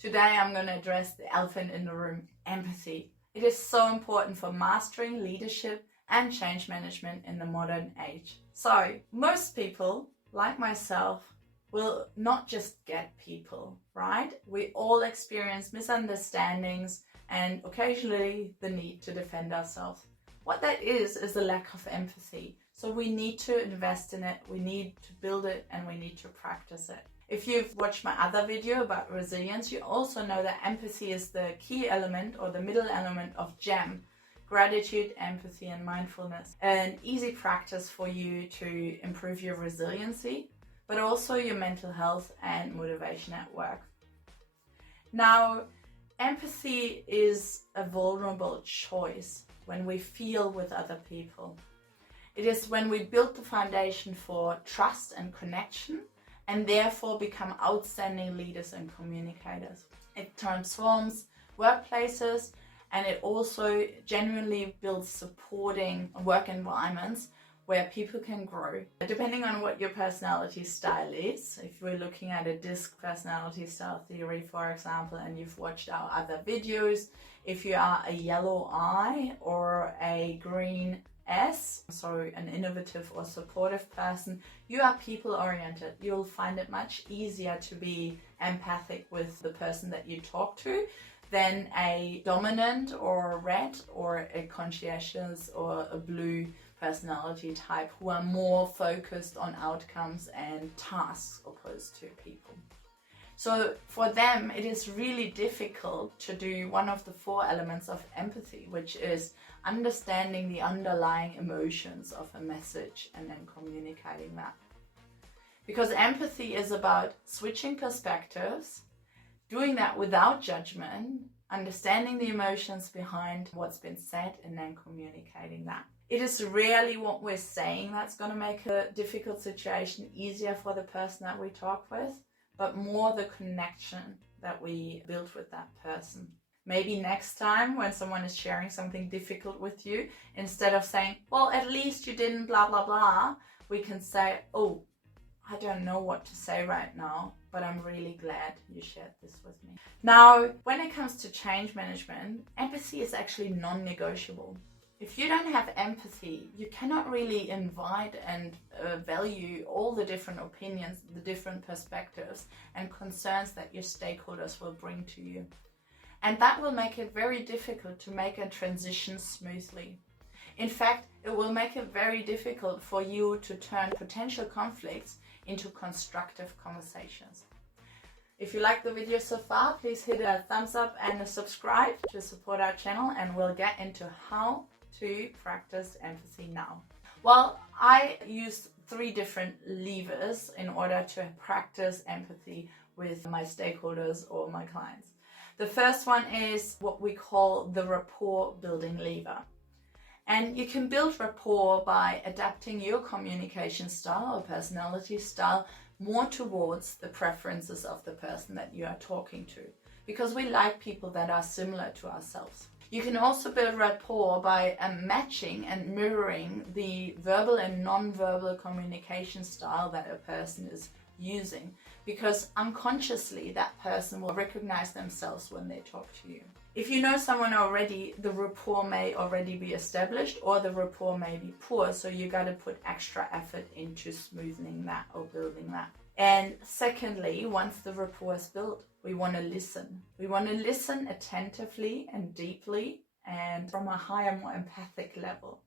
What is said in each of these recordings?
Today I'm going to address the elephant in the room, empathy. It is so important for mastering leadership and change management in the modern age. So most people, like myself, will not just get people, right? We all experience misunderstandings and occasionally the need to defend ourselves. What that is a lack of empathy. So we need to invest in it, we need to build it, and we need to practice it. If you've watched my other video about resilience, you also know that empathy is the key element or the middle element of GEM, gratitude, empathy, and mindfulness. An easy practice for you to improve your resiliency, but also your mental health and motivation at work. Now, empathy is a vulnerable choice when we feel with other people. It is when we build the foundation for trust and connection and therefore become outstanding leaders and communicators. It transforms workplaces and it also genuinely builds supporting work environments where people can grow. Depending on what your personality style is, if we're looking at a DISC personality style theory, for example, and you've watched our other videos, if you are a yellow I or a green S, so an innovative or supportive person, you are people oriented. You'll find it much easier to be empathic with the person that you talk to than a dominant or a red or a conscientious or a blue personality type who are more focused on outcomes and tasks opposed to people. So for them, it is really difficult to do one of the 4 elements of empathy, which is understanding the underlying emotions of a message and then communicating that. Because empathy is about switching perspectives, doing that without judgment, understanding the emotions behind what's been said, and then communicating that. It is rarely what we're saying that's going to make a difficult situation easier for the person that we talk with, but more the connection that we build with that person. Maybe next time when someone is sharing something difficult with you, instead of saying, well, at least you didn't blah, blah, blah, we can say, oh, I don't know what to say right now, but I'm really glad you shared this with me. Now, when it comes to change management, empathy is actually non-negotiable. If you don't have empathy, you cannot really invite and value all the different opinions, the different perspectives and concerns that your stakeholders will bring to you. And that will make it very difficult to make a transition smoothly. In fact, it will make it very difficult for you to turn potential conflicts into constructive conversations. If you like the video so far, please hit a thumbs up and a subscribe to support our channel, and we'll get into how to practice empathy now. Well, I use 3 different levers in order to practice empathy with my stakeholders or my clients. The first one is what we call the rapport building lever. And you can build rapport by adapting your communication style or personality style more towards the preferences of the person that you are talking to, because we like people that are similar to ourselves. You can also build rapport by matching and mirroring the verbal and non-verbal communication style that a person is using, because unconsciously that person will recognize themselves when they talk to you. If you know someone already, the rapport may already be established or the rapport may be poor, so you got to put extra effort into smoothing that or building that. And secondly, once the rapport is built, we want to listen. We want to listen attentively and deeply and from a higher, more empathic level.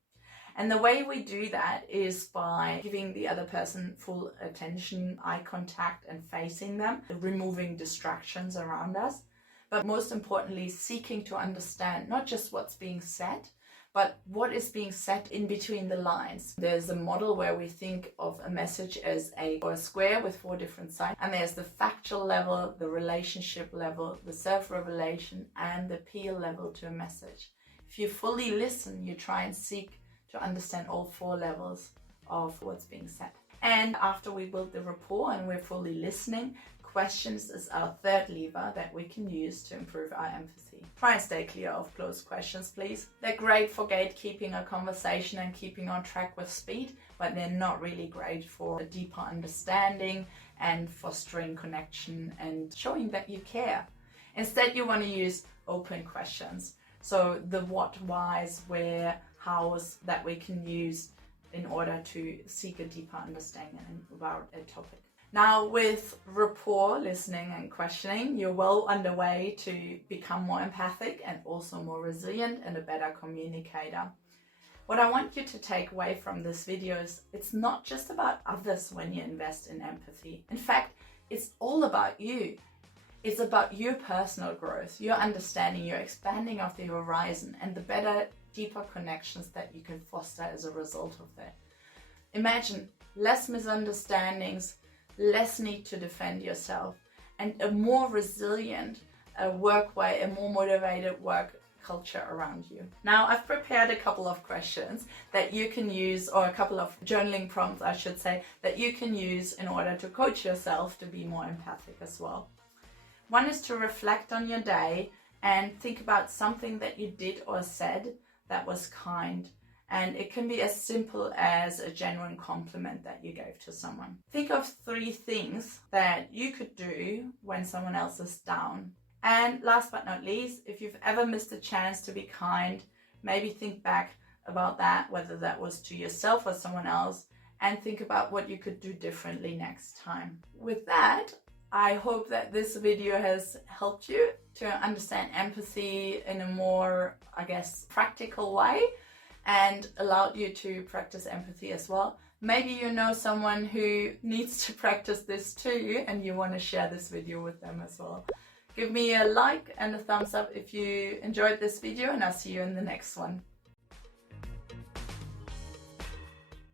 And the way we do that is by giving the other person full attention, eye contact, and facing them, removing distractions around us. But most importantly, seeking to understand not just what's being said, but what is being said in between the lines. There's a model where we think of a message as a square with 4 different sides. And there's the factual level, the relationship level, the self-revelation, and the appeal level to a message. If you fully listen, you try and seek to understand all 4 levels of what's being said. And after we build the rapport and we're fully listening, questions is our 3rd lever that we can use to improve our empathy. Try and stay clear of closed questions, please. They're great for gatekeeping a conversation and keeping on track with speed, but they're not really great for a deeper understanding and fostering connection and showing that you care. Instead, you want to use open questions. So the what, whys, where, hows that we can use in order to seek a deeper understanding about a topic. Now with rapport, listening and questioning, you're well underway to become more empathic and also more resilient and a better communicator. What I want you to take away from this video is it's not just about others when you invest in empathy. In fact, it's all about you. It's about your personal growth, your understanding, your expanding of the horizon, and the better, deeper connections that you can foster as a result of that. Imagine less misunderstandings, less need to defend yourself, and a more resilient work way, a more motivated work culture around you. Now, I've prepared a couple of questions that you can use, or a couple of journaling prompts, I should say, that you can use in order to coach yourself to be more empathic as well. One is to reflect on your day and think about something that you did or said that was kind. And it can be as simple as a genuine compliment that you gave to someone. Think of 3 things that you could do when someone else is down. And last but not least, if you've ever missed a chance to be kind, maybe think back about that, whether that was to yourself or someone else, and think about what you could do differently next time. With that, I hope that this video has helped you to understand empathy in a more, practical way, and allowed you to practice empathy as well. Maybe you know someone who needs to practice this too, and you want to share this video with them as well. Give me a like and a thumbs up if you enjoyed this video, and I'll see you in the next one.